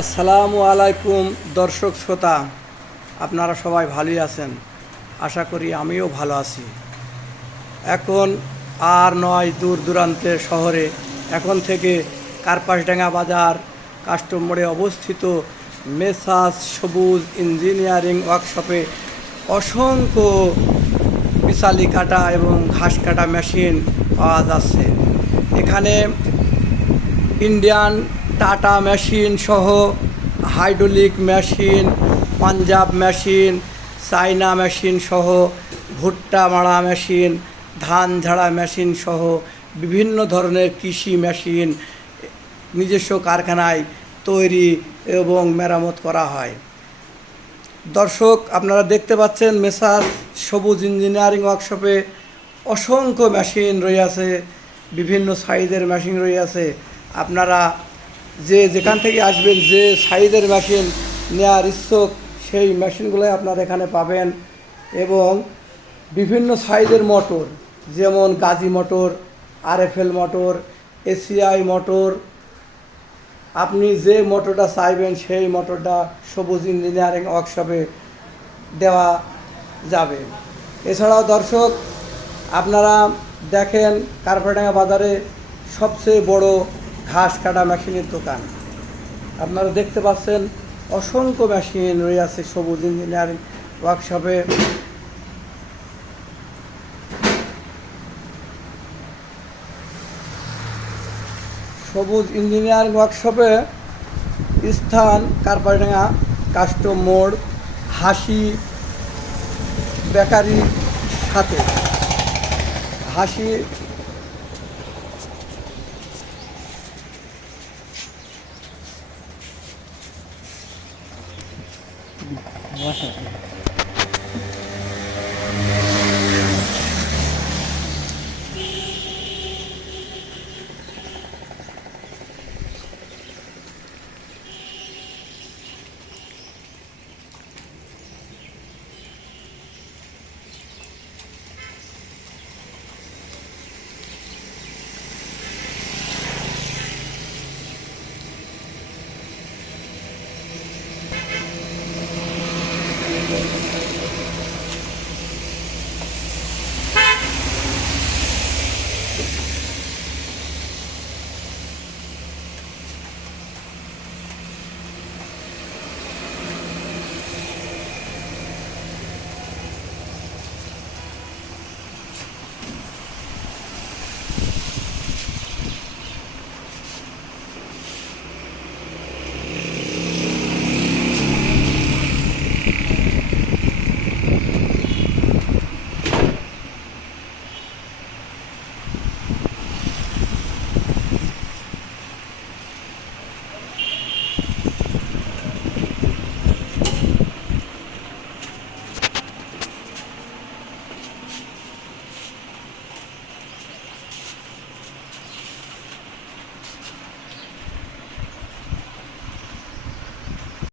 আসসালামু আলাইকুম দর্শক শ্রোতা, আপনারা সবাই ভালোই আছেন। আশা করি আমিও ভালো আছি। এখন আর নয় দূর দূরান্তের শহরে, এখন থেকে কার্পাসডাঙ্গা বাজার কাস্টম মোড়ে অবস্থিত মেসার্স সবুজ ইঞ্জিনিয়ারিং ওয়ার্কশপে অসংখ্য বিচালি কাটা এবং ঘাস কাটা মেশিন পাওয়া যাচ্ছে। এখানে ইন্ডিয়ান টাটা মেশিন সহ হাইড্রোলিক মেশিন, পাঞ্জাব মেশিন, চাইনা মেশিন সহ ভুট্টা মারা মেশিন, ধান ঝাড়া মেশিন সহ বিভিন্ন ধরনের কৃষি মেশিন নিজস্ব কারখানায় তৈরি এবং মেরামত করা হয়। দর্শক, আপনারা দেখতে পাচ্ছেন মেসার্স সবুজ ইঞ্জিনিয়ারিং ওয়ার্কশপে অসংখ্য মেশিন রয়েছে, বিভিন্ন সাইজের মেশিন রয়েছে। আপনারা যেখান থেকে আসবেন, যে সাইজের মেশিন নেওয়ার ইচ্ছুক সেই মেশিনগুলোই আপনারা এখানে পাবেন। এবং বিভিন্ন সাইজের মোটর, যেমন Gazi motor, RFL motor, ACI motor, আপনি যে মোটরটা চাইবেন সেই মোটরটা সবুজ ইঞ্জিনিয়ারিং ওয়ার্কশপে দেওয়া যাবে। এছাড়াও দর্শক, আপনারা দেখেন কার্পাসডাঙ্গা বাজারে সবচেয়ে বড় ঘাস কাটা মেশিনের দোকান। আপনারা দেখতে পাচ্ছেন অসংখ্য মেশিন রয়েছে সবুজ ইঞ্জিনিয়ারিং ওয়ার্কশপে। সবুজ ইঞ্জিনিয়ারিং ওয়ার্কশপে স্থান কার্পাসডাঙ্গা কাস্টম মোড়, হাসি বেকারির সাথে। হাসি